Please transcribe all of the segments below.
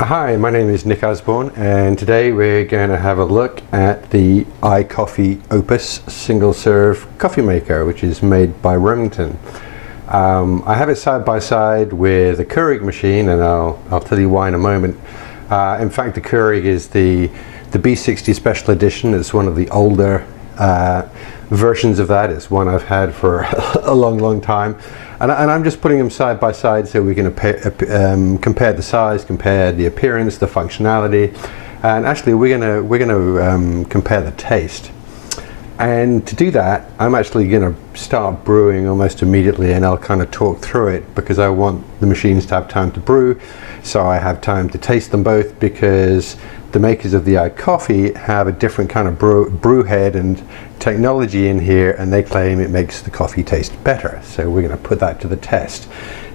Hi, my name is Nick Osborne, and today we're going to have a look at the iCoffee Opus single serve coffee maker, which is made by Remington. I have it side by side with a Keurig machine, and I'll tell you why in a moment. In fact, the Keurig is the B60 Special Edition. It's one of the older versions of that. It's one I've had for a long time. And I'm just putting them side by side so we can compare the size, compare the appearance, the functionality, and actually we're gonna compare the taste. And to do that, I'm actually gonna start brewing almost immediately, and I'll kind of talk through it because I want the machines to have time to brew, so I have time to taste them both, because the makers of the iCoffee have a different kind of brew head and technology in here, and they claim it makes the coffee taste better. So we're going to put that to the test.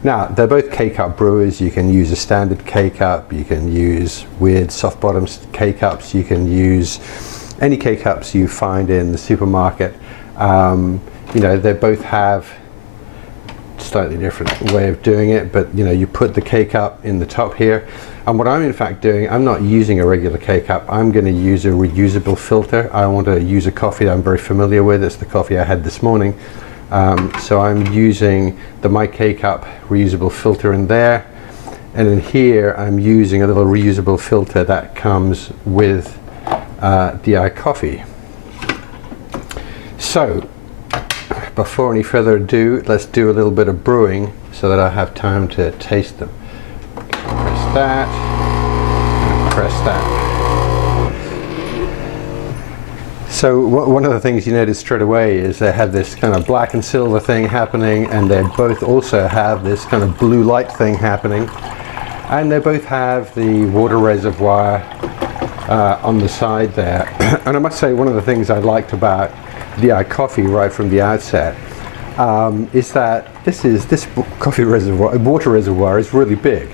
Now, they're both K-cup brewers. You can use a standard K-cup, you can use weird soft bottom K-cups, you can use any K-cups you find in the supermarket. You know, they both have slightly different way of doing it, but you know, you put the K-cup in the top here, and what I'm in fact doing, I'm not using a regular K-cup. I'm going to use a reusable filter. I want to use a coffee that I'm very familiar with. It's the coffee I had this morning, so I'm using the My K-cup reusable filter in there, and in here I'm using a little reusable filter that comes with the iCoffee. So before any further ado, let's do a little bit of brewing so that I have time to taste them. Press that, and press that. So one of the things you notice straight away is they have this kind of black and silver thing happening, and they both also have this kind of blue light thing happening. And they both have the water reservoir on the side there. And I must say, one of the things I liked about the iCoffee right from the outset is that this coffee reservoir, water reservoir, is really big.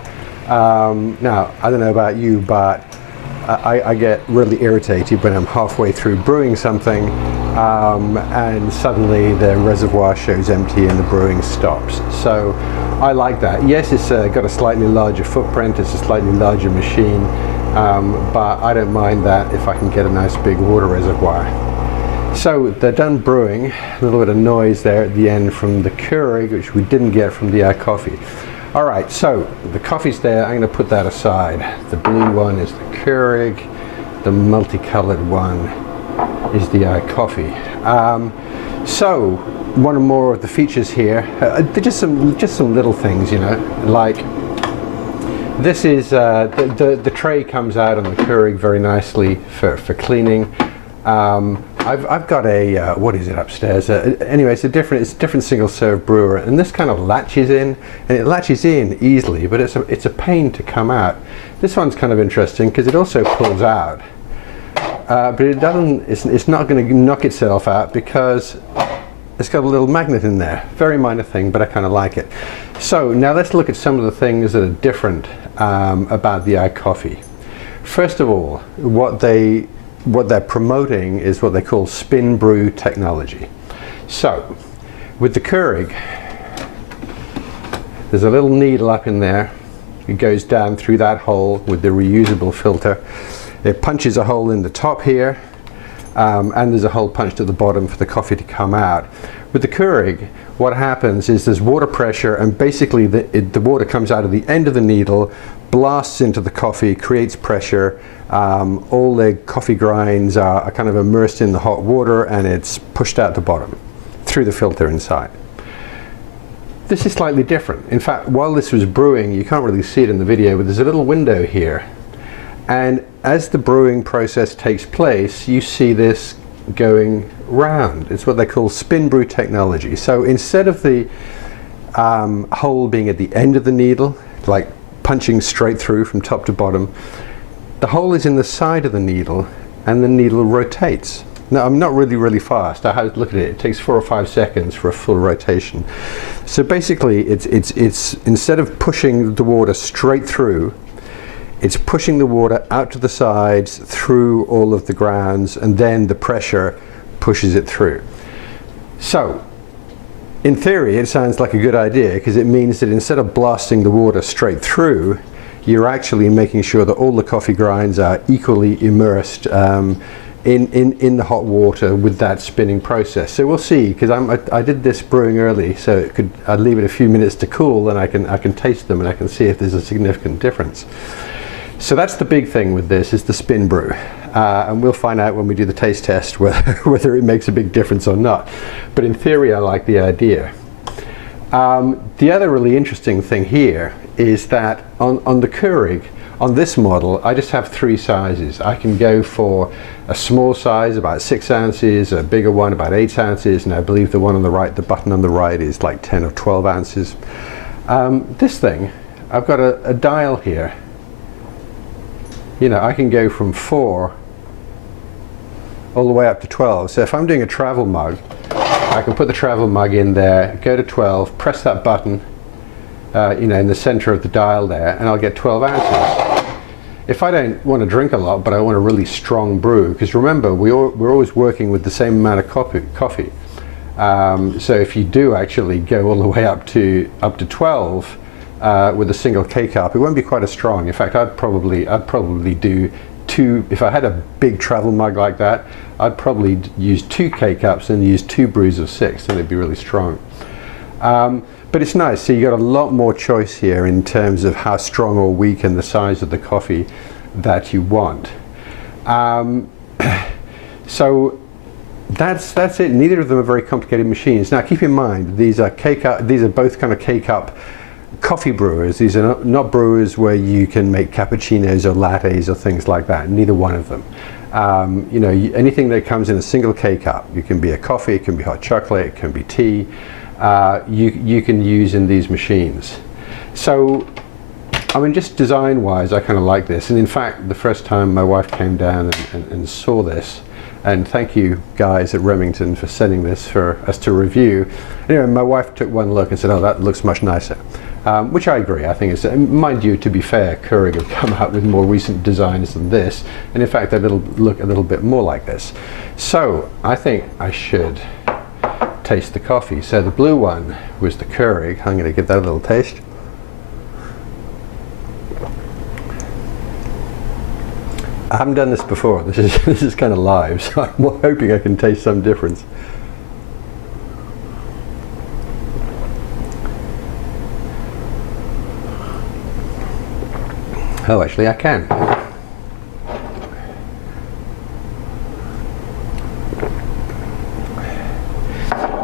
Now, I don't know about you, but I get really irritated when I'm halfway through brewing something and suddenly the reservoir shows empty and the brewing stops. So I like that. Yes, it's got a slightly larger footprint, it's a slightly larger machine, but I don't mind that if I can get a nice big water reservoir. So they're done brewing. A little bit of noise there at the end from the Keurig, which we didn't get from the iCoffee. All right, so the coffee's there. I'm going to put that aside. The blue one is the Keurig. The multicolored one is the iCoffee. So one or more of the features here, they're just some little things, you know, like this is the tray comes out on the Keurig very nicely for cleaning. I've got a what is it upstairs? Anyway, it's a different single serve brewer, and this kind of latches in, and it latches in easily, but it's a pain to come out. This one's kind of interesting because it also pulls out, but it doesn't. It's not going to knock itself out because it's got a little magnet in there. Very minor thing, but I kind of like it. So now let's look at some of the things that are different about the iCoffee. First of all, what they're promoting is what they call spin brew technology. So with the Keurig, there's a little needle up in there. It goes down through that hole with the reusable filter. It punches a hole in the top here, and there's a hole punched at the bottom for the coffee to come out. With the Keurig, what happens is there's water pressure, and basically the water comes out of the end of the needle, blasts into the coffee, creates pressure. All the coffee grinds are kind of immersed in the hot water, and it's pushed out the bottom through the filter inside. This is slightly different. In fact, while this was brewing, you can't really see it in the video, but there's a little window here. And as the brewing process takes place, you see this going round. It's what they call spin brew technology. So instead of the hole being at the end of the needle, like punching straight through from top to bottom, the hole is in the side of the needle, and the needle rotates. Now, I'm not really fast. I had to look at it. It takes 4 or 5 seconds for a full rotation. So basically, it's instead of pushing the water straight through, it's pushing the water out to the sides through all of the grounds, and then the pressure pushes it through. So in theory, it sounds like a good idea, because it means that instead of blasting the water straight through, you're actually making sure that all the coffee grinds are equally immersed in the hot water with that spinning process. So we'll see, because I did this brewing early, so I'd leave it a few minutes to cool, and I can taste them and I can see if there's a significant difference. So that's the big thing with this, is the spin brew. And we'll find out when we do the taste test whether it makes a big difference or not. But in theory, I like the idea. The other really interesting thing here is that on the Keurig, on this model, I just have 3 sizes. I can go for a small size, about 6 ounces, a bigger one, about 8 ounces, and I believe the one on the right, the button on the right, is like 10 or 12 ounces. This thing, I've got a dial here. You know, I can go from 4 all the way up to 12. So if I'm doing a travel mug, I can put the travel mug in there, go to 12, press that button, you know, in the center of the dial there, and I'll get 12 ounces. If I don't want to drink a lot, but I want a really strong brew, because remember, we're always working with the same amount of coffee. So if you do actually go all the way up to 12 with a single K-cup, it won't be quite as strong. In fact, I'd probably do 2. If I had a big travel mug like that, I'd probably use 2 K-cups and use 2 brews of 6, and it'd be really strong. But it's nice, so you got a lot more choice here in terms of how strong or weak and the size of the coffee that you want. So that's it. Neither of them are very complicated machines. Now keep in mind, these are both kind of K-cup coffee brewers. These are not brewers where you can make cappuccinos or lattes or things like that. Neither one of them. You know, anything that comes in a single K-cup, it can be a coffee, it can be hot chocolate, it can be tea, you can use in these machines. So, I mean, just design-wise, I kind of like this. And in fact, the first time my wife came down and saw this, and thank you guys at Remington for sending this for us to review. Anyway, my wife took one look and said, "Oh, that looks much nicer," which I agree. I think it's, mind you, to be fair, Keurig have come out with more recent designs than this, and in fact, they look a little bit more like this. So I think I should taste the coffee. So the blue one was the Keurig. I'm going to give that a little taste. I haven't done this before. This is kind of live, so I'm hoping I can taste some difference. Oh, actually I can.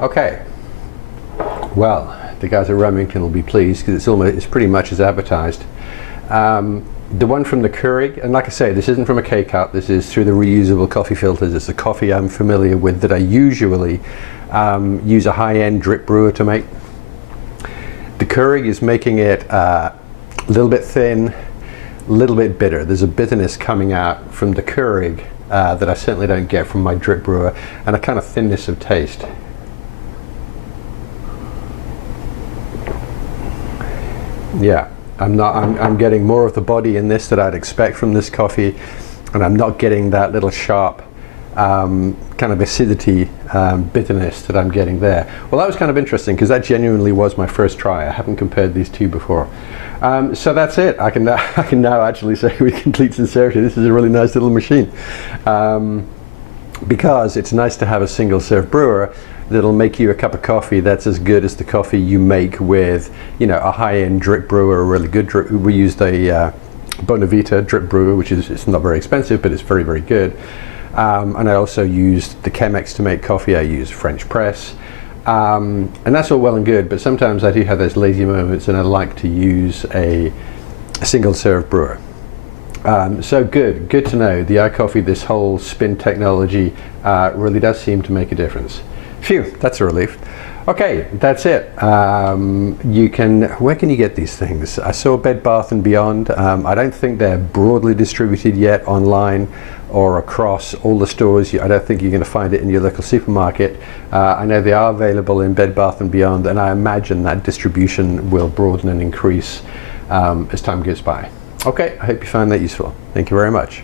Okay. Well, the guys at Remington will be pleased because it's pretty much as advertised. The one from the Keurig, and like I say, this isn't from a K-cup, this is through the reusable coffee filters. It's a coffee I'm familiar with that I usually use a high-end drip brewer to make. The Keurig is making it a little bit thin, a little bit bitter. There's a bitterness coming out from the Keurig that I certainly don't get from my drip brewer, and a kind of thinness of taste. Yeah. I'm getting more of the body in this that I'd expect from this coffee, and I'm not getting that little sharp kind of acidity, bitterness that I'm getting there. Well, that was kind of interesting because that genuinely was my first try. I haven't compared these two before. So that's it. I can now actually say with complete sincerity, this is a really nice little machine. Because it's nice to have a single serve brewer that'll make you a cup of coffee that's as good as the coffee you make with, you know, a high-end drip brewer, a really good drip. We used a Bonavita drip brewer, which is, it's not very expensive, but it's very, very good. And I also used the Chemex to make coffee. I used French press. And that's all well and good, but sometimes I do have those lazy moments and I like to use a single serve brewer. So good to know. The iCoffee, this whole spin technology really does seem to make a difference. Phew, that's a relief. Okay, that's it. Where can you get these things? I saw Bed Bath & Beyond. I don't think they're broadly distributed yet online or across all the stores. I don't think you're going to find it in your local supermarket. I know they are available in Bed Bath & Beyond, and I imagine that distribution will broaden and increase as time goes by. Okay, I hope you found that useful. Thank you very much.